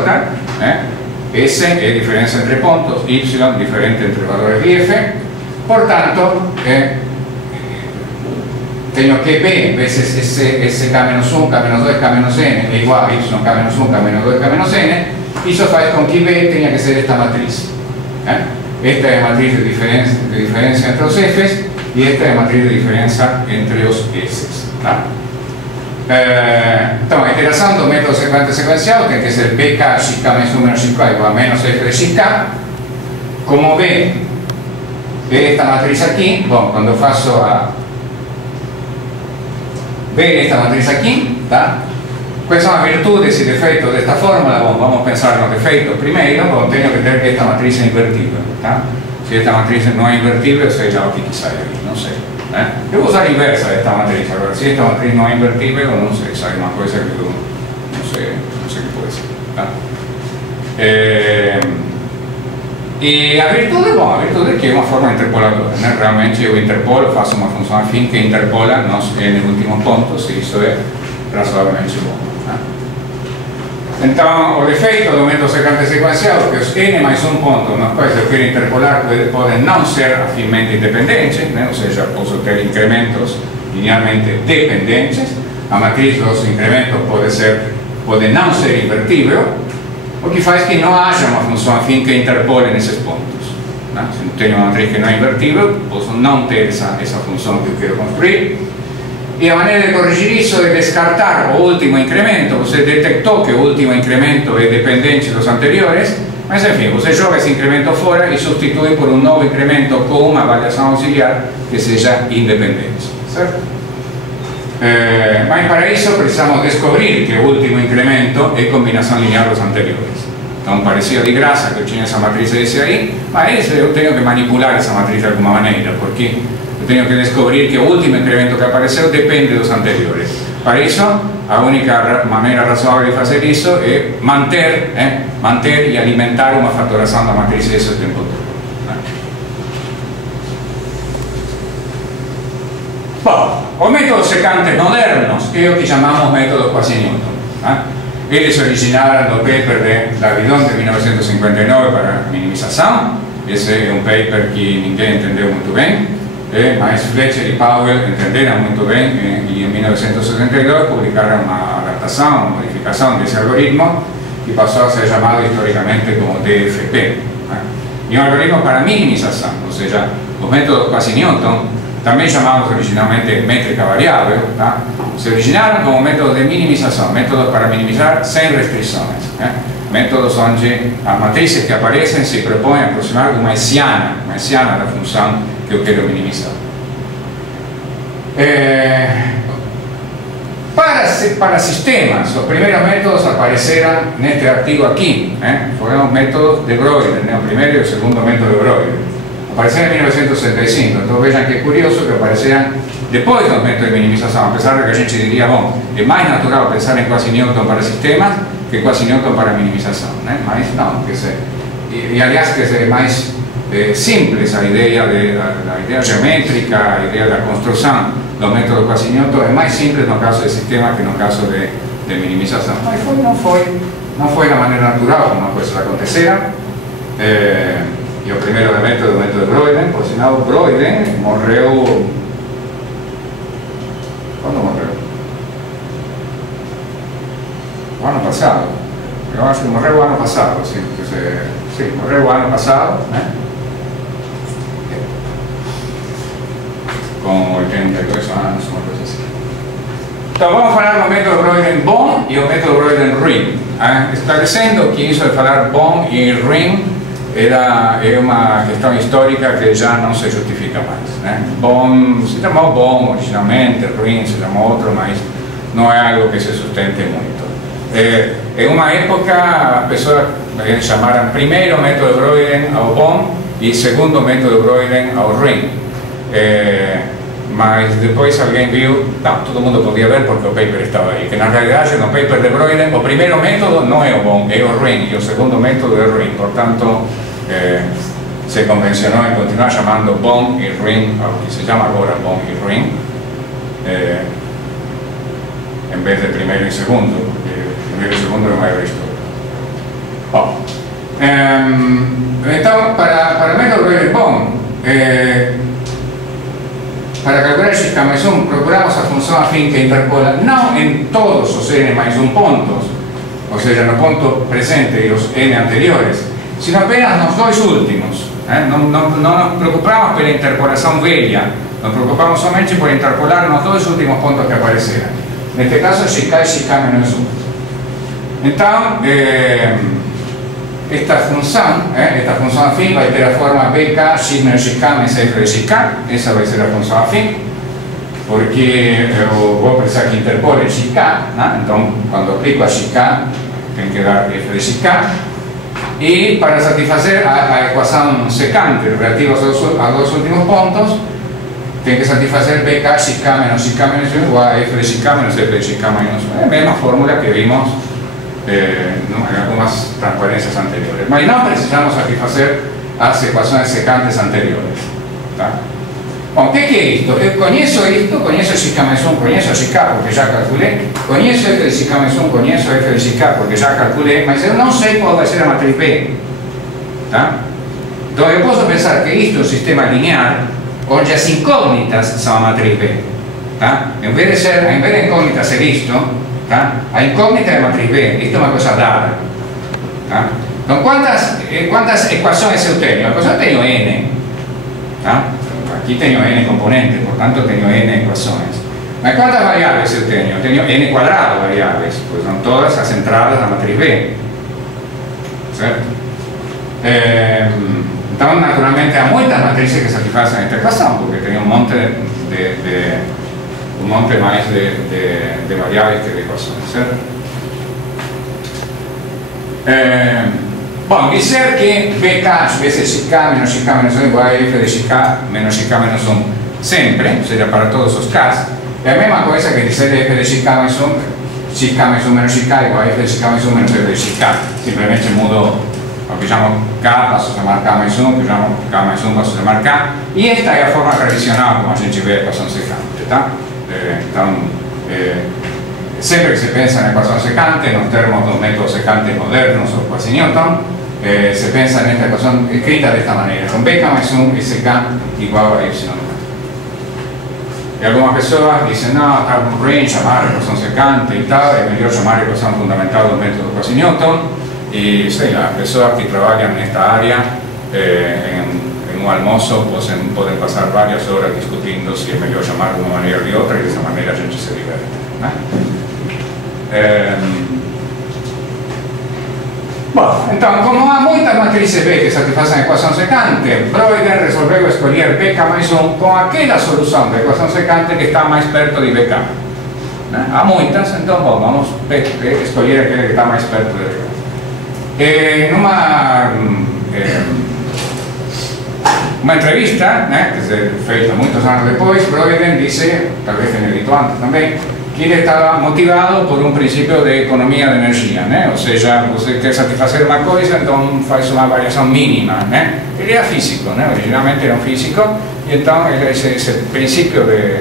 S é a diferença entre pontos, y diferente entre valores de f. Portanto, tenho que b vezes sk menos 1, k menos 2, k menos n é igual a y k menos 1, k menos 2, k menos n. Isso faz com que b tenha que ser esta matriz. Esta é a matriz de diferença entre os f's, e esta é a matriz de diferença entre os s's. Então, a interação do método secante sequencial tem que ser bk xk mais 1 menos xk igual a menos f de xk. Como b é esta matriz aqui, bom, quando eu faço a b é esta matriz aqui, quais são as virtudes e defeitos desta fórmula? Bom, vamos pensar no defeito primeiro. Bom, tenho que ter que esta matriz é invertível. Se esta matriz não é invertível, sei lá o que sai aqui, não sei. Eu vou usar a inversa desta matriz. Agora, se esta matriz não é invertível, eu não sei, sai uma coisa que eu não sei que pode ser. E a virtude, bom, a virtude é que é uma forma interpoladora. Realmente eu interpolo, faço uma função afim que interpola nos n últimos pontos, e isso é razoavelmente bom. Então, o defeito do método secante sequencial é que os n mais um ponto nos quais eu quero interpolar podem não ser afinmente independentes, ou seja, posso ter incrementos linearmente dependentes. A matriz dos incrementos pode não ser invertível, o que faz que não haja uma função afim que interpole nesses pontos. Se eu tenho uma matriz que não é invertível, posso não ter essa função que eu quero construir. e a maneira de corrigir isso é descartar o último incremento. Você detectou que o último incremento é dependente dos anteriores, mas enfim, você joga esse incremento fora e substitui por um novo incremento com uma avaliação auxiliar que seja independente, certo? Mas para isso precisamos descobrir que o último incremento é combinação linear dos anteriores. Então parecia de graça que eu tinha essa matriz desse aí, mas eu tenho que manipular essa matriz de alguma maneira, porque eu tenho que descobrir que o último incremento que apareceu depende dos anteriores. Para isso, a única maneira razoável de fazer isso é manter e alimentar uma fatoração da matriz S o tempo todo. Bom, os métodos secantes modernos é o que chamamos métodos quasi-Newton. Eles originaram no paper de Davidon de 1959 para minimização. Esse é um paper que ninguém entendeu muito bem, mas Fletcher e Powell entenderam muito bem e em 1972 publicaram uma adaptação, uma modificação desse algoritmo que passou a ser chamado historicamente como DFP. E um algoritmo para minimização, ou seja, os métodos quasi-Newton, também chamados originalmente métrica variável, se originaram como métodos de minimização, métodos para minimizar sem restrições, métodos onde as matrizes que aparecem se propõem a aproximar uma hessiana da função que eu quero minimizar. Para sistemas, os primeiros métodos apareceram neste artigo aqui, foram os métodos de Broyden, o primeiro e o segundo método de Broyden. Apareceram em 1965, então vejam que é curioso que apareceram depois do método de minimização, apesar de que a gente diria, bom, é mais natural pensar em quasi-Newton para sistemas que quasi-Newton para minimização, mas não, quer dizer, e aliás, quer dizer, é mais simples a ideia geométrica, a ideia da construção do método quasi-Newton é mais simples no caso de sistema que no caso de minimização, mas não foi da maneira natural como as coisas aconteceram. E o primeiro elemento do método de Broyden, por sinal, Broyden morreu... Quando morreu? O ano passado. Eu acho que morreu o ano passado, sim, morreu o ano passado, com 82 anos, uma coisa assim. Então vamos falar do método Broyden-Bohm e o método Broyden-Ring. Esclarecendo que isso de falar Bohm e Ring é uma questão histórica que já não se justifica mais. Bohm se chamou Bohm originalmente, Ring se chamou outro, mas não é algo que se sustente muito. Em uma época as pessoas chamaram primeiro método de Broyden ao Bohm e segundo método de Broyden ao Ring. Mas depois alguém viu, não, todo mundo podia ver porque o paper estava aí, que na realidade no paper de Broyden o primeiro método não é o Bohm, é o Ring, e o segundo método é o Ring, portanto se convencionou em continuar chamando Bohm e Ring, ao que se chama agora Bohm e Ring, em vez de primeiro e segundo, porque primeiro e segundo é maior história. Bom, então para o método Broyden-Bohm, para calcular x k mais 1, procuramos a função afim que interpola não em todos os n mais 1 pontos, ou seja, no ponto presente e os n anteriores, sino apenas nos dois últimos. Não nos preocupamos pela interpolação velha, nos preocupamos somente por interpolar nos dois últimos pontos que apareceram. Neste caso, xk e xk menos 1. Então, esta função afim vai ter a forma bk x menos xk menos f de xk, essa vai ser a função afim, porque eu vou precisar que interpole xk, então quando aplico a xk tem que dar f de xk, e para satisfazer a equação secante relativa aos dois últimos pontos, tem que satisfazer bk xk menos 1 igual a f de xk menos f de xk menos 1, é a mesma fórmula que vimos em algumas transparências anteriores, mas não precisamos satisfazer as equações secantes anteriores. Bom, o que é isto? Eu conheço isto, conheço xk mais 1, conheço xk porque já calculei, conheço f de xk mais 1, conheço f de xk porque já calculei, mas eu não sei qual vai ser a matriz B. Então eu posso pensar que isto é um sistema linear onde as incógnitas são a matriz B. Em vez de incógnita ser isto, a incógnita é a matriz B, isto é uma coisa dada. Então, quantas equações eu tenho? Eu tenho n. Aqui tenho n componentes, portanto tenho n equações. Ma quantas variables eu tenho? Eu tenho n quadrado variáveis, pois são todas as entradas da matriz B, certo? Então, naturalmente, há muitas matrizes que satisfazem esta equação, porque tem um monte mais de variáveis que de equações, certo? Bom, dizer que BK vezes XK menos XK menos 1 igual a F de XK menos XK menos 1 sempre, ou seja, para todos os Ks, é a mesma coisa que dizer F de XK menos 1, XK menos 1 menos XK igual a F de XK menos 1 menos F de XK. Simplesmente mudo, lo que llamo K, passo a chamar K mais 1, que llamo K mais 1, passo a chamar K, e esta é a forma tradicional como a gente vê a equação secante, tá? Então, sempre que se pensa na equação secante, nos termos dos métodos secantes modernos ou quasi Newton, se pensa nesta equação escrita desta maneira, com BK mais 1 e CK igual a Y. E algumas pessoas dizem, não, está ruim chamar a equação secante e tal, é melhor chamar a equação fundamental do método quasi Newton, e sei lá, pessoas que trabalham nesta área, em um almoço, podem passar várias horas discutindo se é melhor chamar de uma maneira ou de outra, e dessa maneira a gente se diverte, né? Bom, então, como há muitas matrizes B que satisfazem a equação secante, Broyden resolveu escolher BK mais 1 com aquela solução da equação secante que está mais perto de BK. Né? Há muitas, então bom, vamos escolher aquela que está mais perto de BK. Uma entrevista, né, feita muitos anos depois, Broyden disse, talvez tenha dito antes também, que ele estava motivado por um princípio de economia de energia, né? Ou seja, você quer satisfazer uma coisa, então faz uma variação mínima, né? Ele era físico, né? Originalmente era um físico, e então esse princípio de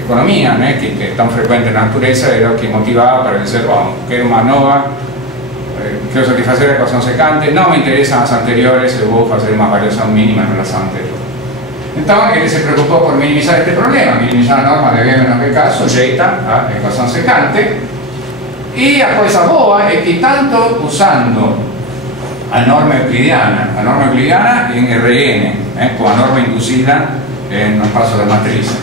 economia, né, que é tão frequente na natureza, era o que motivava para dizer, bom, quero uma nova, quero satisfazer a equação secante, não me interessam as anteriores, eu vou fazer uma variação mínima em relação à anterior. Então, ele se preocupou por minimizar este problema, minimizar a norma de B menos BK sujeita à equação secante. E a coisa boa é que, tanto usando a norma euclidiana em Rn, com a norma induzida no espaço das matrizes,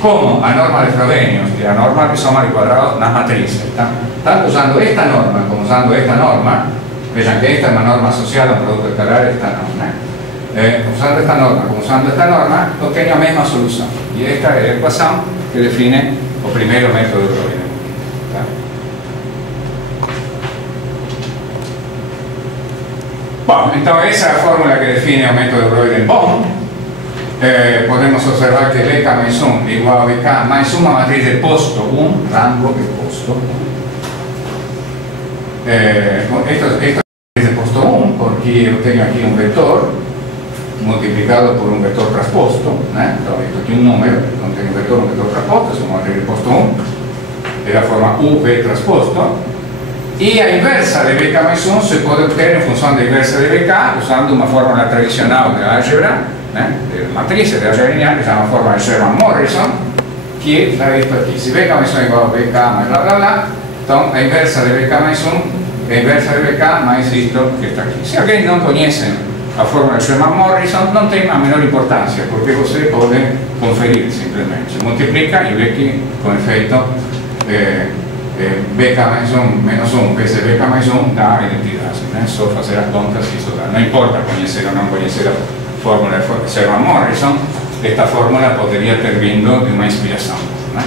como a norma de Frobenius, que é a norma de soma de quadrados nas matrizes, tanto usando esta norma como usando esta norma, vejam que esta é uma norma associada a um produto escalar, esta não, né? Usando esta norma como usando esta norma, obtenho a mesma solução. E esta é a equação que define o primeiro método de Broyden. Tá? Bom, então essa é a fórmula que define o método de Broyden bom. Podemos observar que BK mais 1 é igual a BK mais uma matriz de posto 1, rango de posto 1. Esta é a matriz de posto 1, porque eu tenho aqui um vetor multiplicado por un vector trasposto, né? Então, esto aqui é um número, então tem um vetor trasposto, é uma matriz de posto 1, é da forma UV trasposto, e a inversa de BK mais 1 se pode obter em função da inversa de BK, usando uma fórmula tradicional de álgebra, né? De matrices de álgebra linear, que se chama fórmula de Sherman-Morrison, que é isto aqui. Se BK mais 1 é igual a BK mais blá blá blá, então a inversa de BK mais 1 é a inversa de BK mais isto que está aqui. Se alguém não conhece a fórmula de Sherman-Morrison, não tem a menor importância, porque você pode conferir simplesmente. Se multiplica e vê que, com efeito, BK mais 1 menos 1 vezes BK mais 1 dá a identidade, né? Só fazer as contas e isso dá. Não importa conhecer ou não conhecer a fórmula de Sherman-Morrison, esta fórmula poderia ter vindo de uma inspiração, né?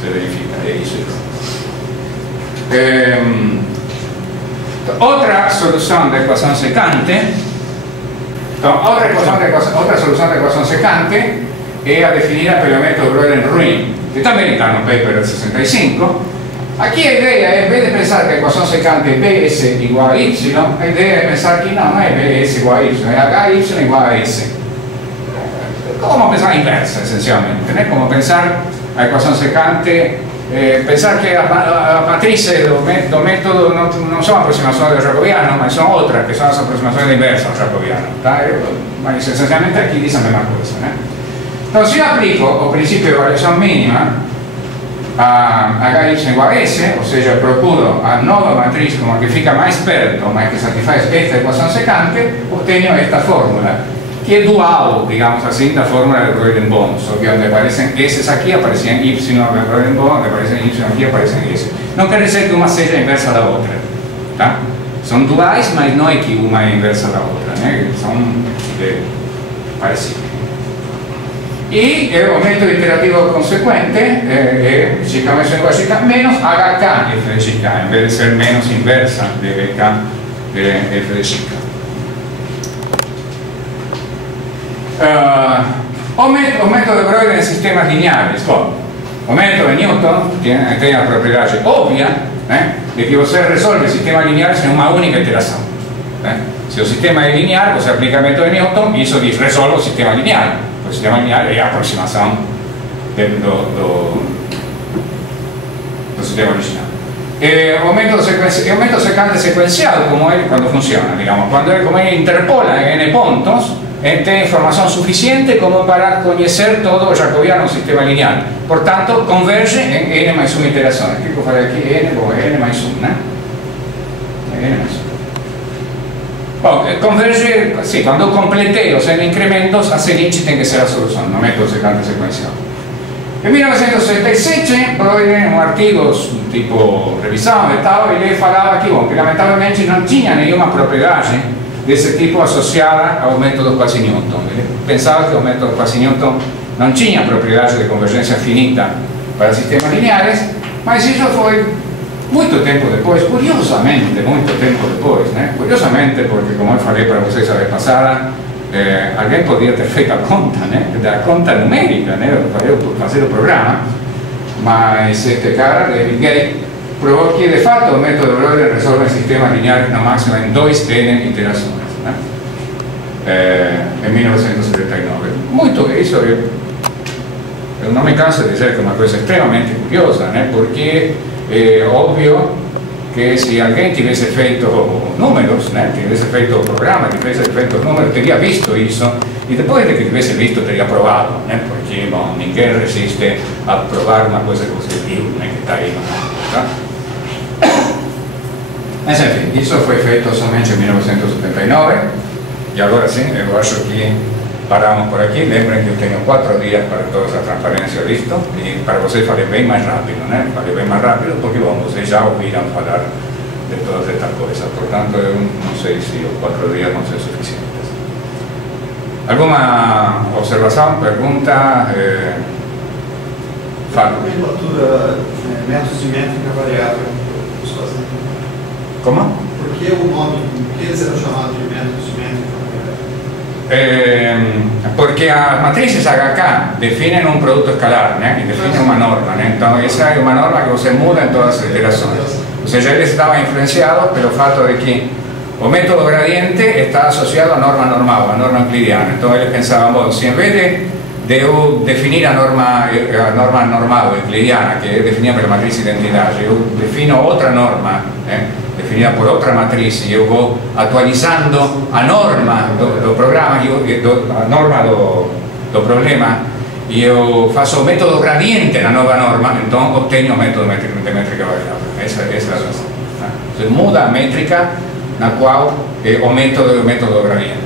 Se verifica, é isso. Outra solução da equação secante, então, outra solução da equação secante é a definida pelo método Broyden-Ruin, que também está no paper de 65. Aqui a ideia é, em vez de pensar que a equação secante é Bs igual a Y, a ideia é pensar que não é Bs igual a Y, é HY igual a S. Como pensar a inversa, essencialmente, né? Como pensar a equação secante, pensar que as matrizes do método não são aproximações do jacobiano, mas são outras, que são as aproximações inversas ao jacobiano. Tá? Mas essencialmente aqui diz a mesma coisa. Né? Então, se eu aplico o princípio de variação mínima a HY igual a S, ou seja, procuro a nova matriz como a que fica mais perto, mas que satisfaz esta equação secante, obtenho esta fórmula. que es dual, digamos así, la fórmula de Breuil-en-Bonn, que donde aparecen S aquí, aparecen Y de Breuil-en-Bonn, donde aparecen Y aquí, aparecen S. No quiere decir que una sea inversa a la otra, ¿tá? Son duais, mas no es que una es inversa a la otra, ¿no? Son parecidas. Y el aumento iterativo consecuente es chica menos igual a chica menos HK f de chica, en vez de ser menos inversa de BK de f de chica. Aumento de Breuil en sistemas lineares. Aumento de Newton tiene la propiedad obvia de que usted resuelve sistemas lineares en una única iteración. Si el sistema es lineal, usted aplica el método de Newton y eso resuelve el sistema lineal. El sistema lineal es la aproximación del sistema original. Aumento secante secuencial, como es cuando funciona, digamos, como él interpola en n puntos, tiene información suficiente como para conocer todo el jacobiano sistema lineal. Por tanto, converge en n más 1 iteraciones. ¿Qué puedo hacer aquí? N más 1, ¿no? N más 1. Converge, sí, cuando complete los n incrementos, a seguinte tiene que ser la solución, no método secante secuencial. En 1977, Breuil en un artículo tipo revisado, y le falaba aquí, que lamentablemente no tenía ninguna propiedad de ese tipo asociada al método quasi-Newton. Pensaba que el método quasi-Newton no tenía propiedades de convergencia finita para sistemas lineares, pero eso fue mucho tiempo después, curiosamente, mucho tiempo después, curiosamente, porque como falei para vocês a vez pasada, alguien podría tener feito a conta, da conta numérica, para hacer el programa, mas este cara, David Gay, probó que de facto el método de Breuil resuelve sistemas lineares no máximo en 2n iteraciones, en 1979. Mucho de eso, no me canso de decir que es una cosa extremadamente curiosa, porque es obvio que si alguien tuviese feito números, tuviese feito programas, tuviese feito números, tendría visto eso, y después de que tuviese visto, tendría probado, porque ninguém resiste a probar una cosa que usted viu, que está ahí, mas enfim, isso foi feito somente em 1979 e agora sim, eu acho que paramos por aqui. Lembrem que eu tenho 4 dias para toda essa transparência listo e para vocês falei bem mais rápido, falei bem mais rápido porque bom, vocês já ouviram falar de todas estas coisas, portanto eu não sei se os 4 dias vão ser suficientes. Alguma observação, pergunta? Fala. Nomenclatura métodos de métrica variável. Como? Por que o nome, por que eles eram chamados de métodos de métrica? Porque as matrizes HK definen un producto escalar y definen una norma, entonces esa es una norma que se muda en todas las iteraciones. O sea, ya él estaba influenciado por el fato de que el método gradiente está asociado a norma normal, a norma euclidiana. Entonces él pensaba, bueno, si en vez de definir a norma normal euclidiana, que es definida por la matriz identidad, yo defino otra norma definida por otra matriz y yo voy actualizando a norma do programa, a norma do problema, y yo faço o método gradiente na nova norma, entonces obtengo o método de métrica variável. Esa es la razón. Se muda a métrica na qual o método gradiente.